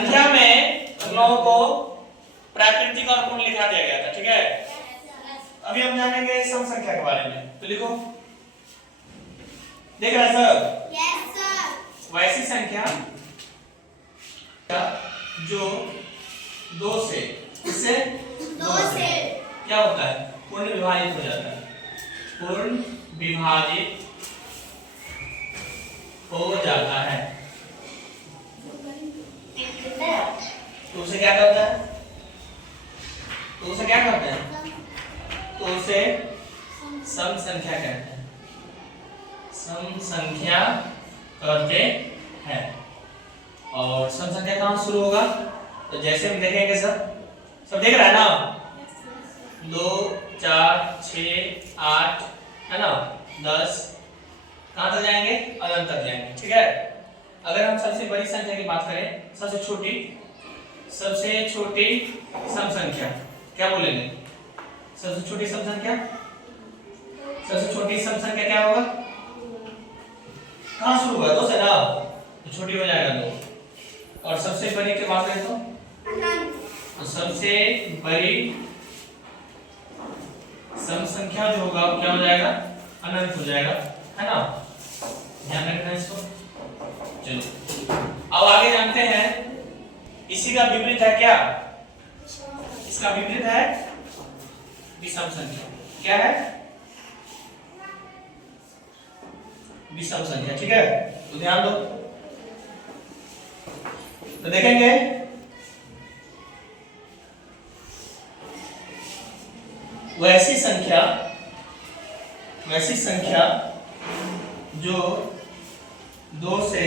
संख्या में हम लोगों को प्राकृतिक और पूर्ण लिखा दिया गया था, ठीक है। अभी हम जानेंगे सम संख्या के बारे में, तो लिखो। देख रहे हैं सर? Yes sir. वैसी संख्या जो 2 से इससे 2 से क्या होता है, पूर्ण विभाजित हो जाता है, पूर्ण विभाजित हो जाता है। तो उसे क्या करता है, तो उसे क्या करते हैं, तो उसे सम संख्या कहते हैं, सम संख्या कहते हैं। और सम संख्या कहाँ शुरू होगा, तो जैसे हम देखेंगे सब देख रहा है ना, 2 4 6 8 है ना, 10 कहाँ तक जाएंगे, अनंत तक जाएंगे, ठीक है। अगर हम सबसे बड़ी संख्या की बात करें, सबसे छोटी सम संख्या क्या बोलेंगे, सबसे छोटी सम संख्या क्या होगा, कहाँ शुरू होगा, 2 से ना, तो छोटी हो जाएगा 2। और सबसे बड़ी की बात करें तो सबसे बड़ी सम संख्या जो होगा वो क्या हो जाएगा, अनंत हो जाएगा, है ना। ध्यान रखना इसको। चलो अब आगे जानते हैं, इसी का विपरीत है क्या, इसका विपरीत है विषम संख्या। क्या है, विषम संख्या, ठीक है। तो ध्यान दो, तो देखेंगे वैसी संख्या जो 2 से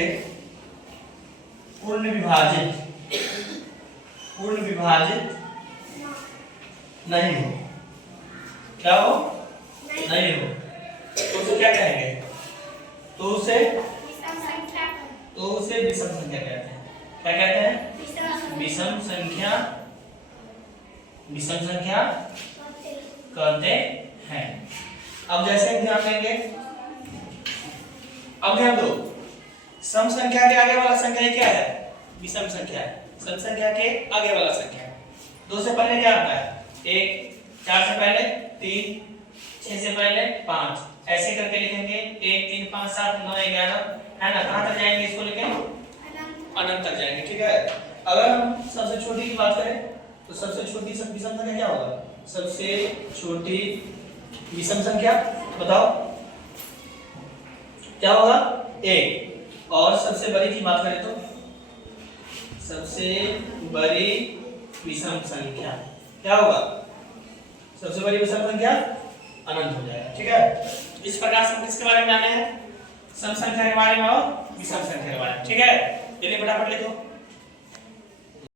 पूर्ण विभाजित नहीं हो, क्या हो, नहीं हो, तो उसे क्या कहेंगे, तो उसे विषम संख्या कहते हैं। क्या कहते हैं, विषम संख्या कहते हैं। अब जैसे ध्यान देंगे, अब ध्यान दो, सम संख्या के आगे वाला संख्या क्या है, विषम संख्या है। सम संख्या के आगे वाला संख्या 2 से पहले क्या आता है, 1, 4 से पहले 3, 6 से पहले 5, ऐसे करके लिखेंगे 1 3 5 7 9 11, है ना। कहां तक जाएंगे इसको लेके, अनंत तक जाएंगे, ठीक है। अगर हम सबसे छोटी की बात करें, तो सबसे छोटी विषम संख्या क्या होगा, सबसे छोटी विषम संख्या बताओ क्या होगा, 1। और सबसे बड़ी की बात करें तो सबसे बड़ी विषम संख्या क्या होगा, सबसे बड़ी विषम संख्या अनंत हो जाएगा, ठीक है। इस प्रकार से हम किसके बारे में जाने हैं, सम संख्या के बारे में और विषम संख्या के बारे में, ठीक है। चलिए फटाफट लिखो।